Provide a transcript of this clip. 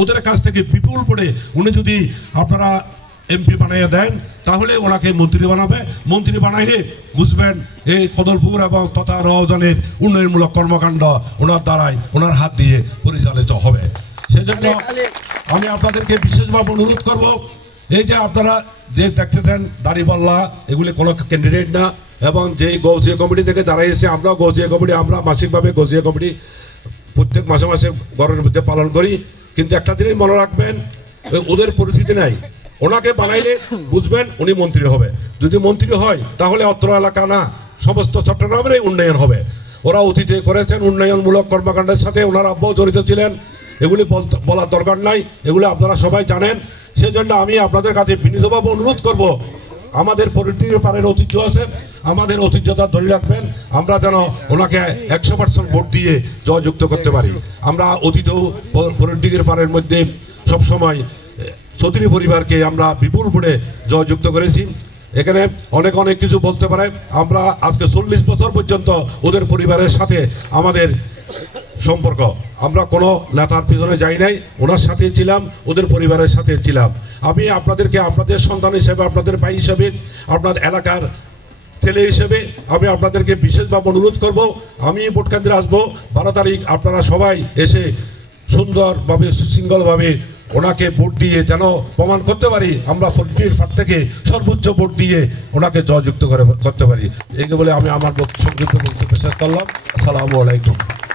ওদের কাছ থেকে বিপুল পড়ে উনি যদি আপনারা এমপি বানিয়ে দেন তাহলে ওনাকে মন্ত্রী বানাবে। মন্ত্রী বানাইলে বুঝবেন এই কদলপুর এবং তথা রাউজানের উন্নয়নমূলক কর্মকাণ্ড ওনার দ্বারাই ওনার হাত দিয়ে পরিচালিত হবে। সেজন্য আমি আপনাদেরকে বিশেষভাবে অনুরোধ করব, এই যে আপনারা যে দেখতেছেন দাঁড়িপাল্লা এগুলি কোনো ক্যান্ডিডেট না, এবং যে গৌজিয়া কমিটি থেকে যারা এসে আমরাও গৌজিয়া কমিটি, আমরা মাসিকভাবে গৌজিয়া কমিটি প্রত্যেক মাসে মাসে ঘরের মধ্যে পালন করি। কিন্তু একটা জিনিস মনে রাখবেন, ওদের পরিস্থিতি নাই, ওনাকে বানাইলে বুঝবেন উনি মন্ত্রী হবে। যদি মন্ত্রী হয় তাহলে অত্র এলাকা না সমস্ত চট্টগ্রামের উন্নয়ন হবে। ওরা অতীতে করেছেন উন্নয়নমূলক কর্মকাণ্ডের সাথে, ওনার আব্বাও জড়িত ছিলেন, এগুলি বলার দরকার নাই, এগুলি আপনারা সবাই জানেন। সেজন্য আমি আপনাদের কাছে বিনীতভাবে অনুরোধ করব, আমাদের পলিটিক্যাল পারের ঐতিহ্য আছে, আমাদের ঐতিহ্যতা ধরে রাখবেন, আমরা যেন ওনাকে 100% ভোট দিয়ে জয়যুক্ত করতে পারি। আমরা অতীতেও পলিটিক্যাল পারের মধ্যে সবসময় চৌধুরী পরিবারকে আমরা বিপুল ভোটে জয়যুক্ত করেছি। এখানে অনেক অনেক কিছু বলতে পারে, আমরা আজকে 40 বছর পর্যন্ত ওদের পরিবারের সাথে আমাদের সম্পর্ক, আমরা কোনো নেতার পিছনে যাই নাই, ওনার সাথে ছিলাম, ওদের পরিবারের সাথে ছিলাম। আমি আপনাদেরকে আপনাদের সন্তান হিসেবে, আপনাদের ভাই হিসেবে, আপনার এলাকার ছেলে হিসেবে আমি আপনাদেরকে বিশেষভাবে অনুরোধ করব, আমি ভোট কেন্দ্রে আসবো 12 তারিখ, আপনারা সবাই এসে সুন্দরভাবে সুশৃঙ্খলভাবে ওনাকে ভোট দিয়ে যেন প্রমাণ করতে পারি আমরা পলিটিক্যাল পার্টি থেকে সর্বোচ্চ ভোট দিয়ে ওনাকে জয়যুক্ত করতে পারি। এই বলে আমি আমার সংক্ষিপ্ত বক্তব্য শেষ করলাম। আসসালামু আলাইকুম।